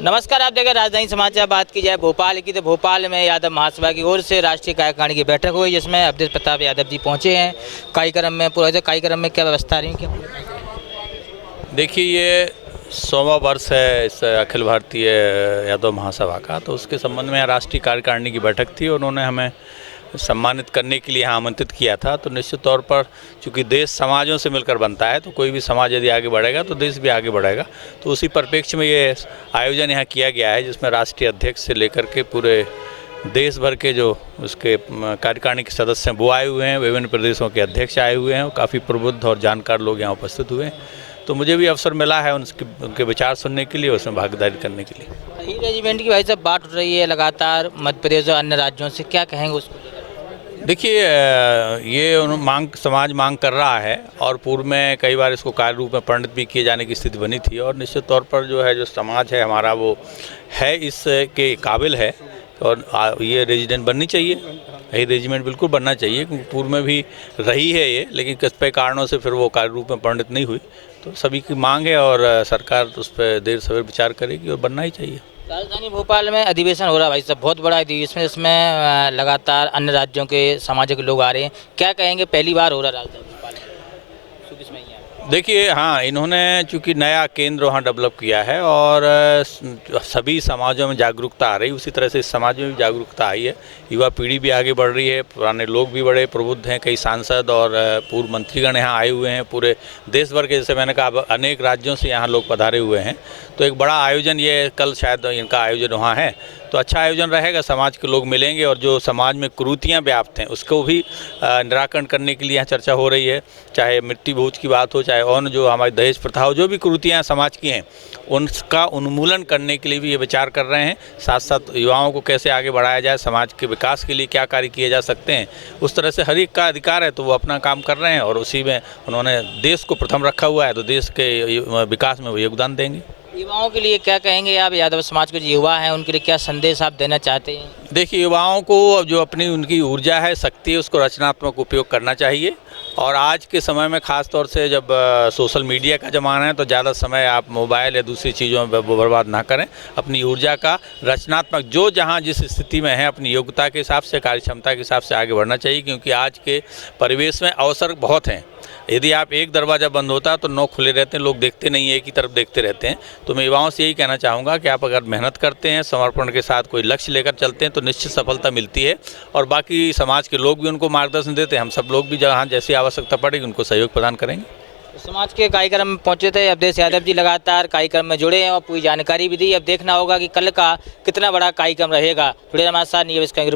नमस्कार, आप देखें राजधानी समाचार। बात की जाए भोपाल की तो भोपाल में यादव महासभा की ओर से राष्ट्रीय कार्यकारिणी की बैठक हुई, जिसमें अवधेश प्रताप यादव जी पहुंचे हैं। कार्यक्रम में पूरा कार्यक्रम में क्या व्यवस्था रही क्या? देखिए, ये 100वां वर्ष है इस अखिल भारतीय यादव महासभा का, तो उसके संबंध में राष्ट्रीय कार्यकारिणी की बैठक थी और उन्होंने हमें सम्मानित करने के लिए यहाँ आमंत्रित किया था। तो निश्चित तौर पर चूँकि देश समाजों से मिलकर बनता है, तो कोई भी समाज यदि आगे बढ़ेगा तो देश भी आगे बढ़ेगा। तो उसी परिप्रेक्ष्य में ये आयोजन यहाँ किया गया है, जिसमें राष्ट्रीय अध्यक्ष से लेकर के पूरे देश भर के जो उसके कार्यकारिणी के सदस्य हैं वो आए हुए हैं, विभिन्न प्रदेशों के अध्यक्ष आए हुए हैं और काफ़ी प्रबुद्ध और जानकार लोग यहाँ उपस्थित हुए हैं। तो मुझे भी अवसर मिला है उनके विचार सुनने के लिए, उसमें भागीदारी करने के लिए। ई रेजिमेंट की भाई साहब बात उठ रही है लगातार मध्य प्रदेश और अन्य राज्यों से, क्या कहेंगे उसको? देखिए, ये समाज मांग कर रहा है और पूर्व में कई बार इसको कार्य रूप में परिणत भी किए जाने की स्थिति बनी थी और निश्चित तौर पर जो समाज है हमारा वो है इसके काबिल है और ये रेजिडेंट बननी चाहिए। यही रेजिमेंट बिल्कुल बनना चाहिए, क्योंकि पूर्व में भी रही है ये, लेकिन कतिपय कारणों से फिर वो कार्य रूप में परिणत नहीं हुई। तो सभी की मांग है और सरकार उस पर देर सवेर विचार करेगी और बनना ही चाहिए। राजधानी भोपाल में अधिवेशन हो रहा है भाई साहब, बहुत बड़ा अधिवेशन, इसमें लगातार अन्य राज्यों के समाज के लोग आ रहे हैं। क्या कहेंगे, पहली बार हो रहा है राजधानी भोपाल में? देखिए, हाँ, इन्होंने चूँकि नया केंद्र वहाँ डेवलप किया है और सभी समाजों में जागरूकता आ रही है, उसी तरह से इस समाज में भी जागरूकता आई है। युवा पीढ़ी भी आगे बढ़ रही है, पुराने लोग भी बड़े प्रबुद्ध हैं, कई सांसद और पूर्व मंत्रीगण यहाँ आए हुए हैं। पूरे देश भर के, जैसे मैंने कहा, अनेक राज्यों से यहाँ लोग पधारे हुए हैं। तो एक बड़ा आयोजन, ये कल शायद इनका आयोजन वहाँ है, तो अच्छा आयोजन रहेगा, समाज के लोग मिलेंगे और जो समाज में कुरीतियाँ व्याप्त हैं उसको भी निराकरण करने के लिए यहाँ चर्चा हो रही है। चाहे मिट्टी भोज की बात हो, चाहे और जो हमारी दहेज प्रथा हो, जो भी कुरीतियाँ समाज की हैं उनका उन्मूलन करने के लिए भी ये विचार कर रहे हैं। साथ साथ युवाओं को कैसे आगे बढ़ाया जाए, समाज के विकास के लिए क्या कार्य किए जा सकते हैं, उस तरह से हर एक का अधिकार है, तो वो अपना काम कर रहे हैं और उसी में उन्होंने देश को प्रथम रखा हुआ है, तो देश के विकास में वो योगदान देंगे। युवाओं के लिए क्या कहेंगे आप? यादव समाज के जो युवा हैं उनके लिए क्या संदेश आप देना चाहते हैं? देखिए, युवाओं को जो अपनी उनकी ऊर्जा है, शक्ति है, उसको रचनात्मक उपयोग करना चाहिए। और आज के समय में ख़ास तौर से जब सोशल मीडिया का ज़माना है, तो ज़्यादा समय आप मोबाइल या दूसरी चीज़ों में बर्बाद ना करें। अपनी ऊर्जा का रचनात्मक, जो जहाँ जिस स्थिति में है, अपनी योग्यता के हिसाब से, कार्य क्षमता के हिसाब से आगे बढ़ना चाहिए, क्योंकि आज के परिवेश में अवसर बहुत हैं। यदि आप एक दरवाज़ा बंद होता तो 9 खुले रहते हैं, लोग देखते नहीं है, एक ही तरफ देखते रहते हैं। तो मैं युवाओं से यही कहना चाहूँगा कि आप अगर मेहनत करते हैं, समर्पण के साथ कोई लक्ष्य लेकर चलते हैं, तो निश्चित सफलता मिलती है और बाकी समाज के लोग भी उनको मार्गदर्शन देते हैं। हम सब लोग भी जहाँ जैसी आवश्यकता पड़ेगी उनको सहयोग प्रदान करेंगे। समाज के कार्यक्रम में पहुंचे थे अवधेश यादव जी, लगातार कार्यक्रम में जुड़े हैं और पूरी जानकारी भी दी। अब देखना होगा कि कल का कितना बड़ा कार्यक्रम रहेगा। जुड़े हमारे साथ, रिपोर्ट।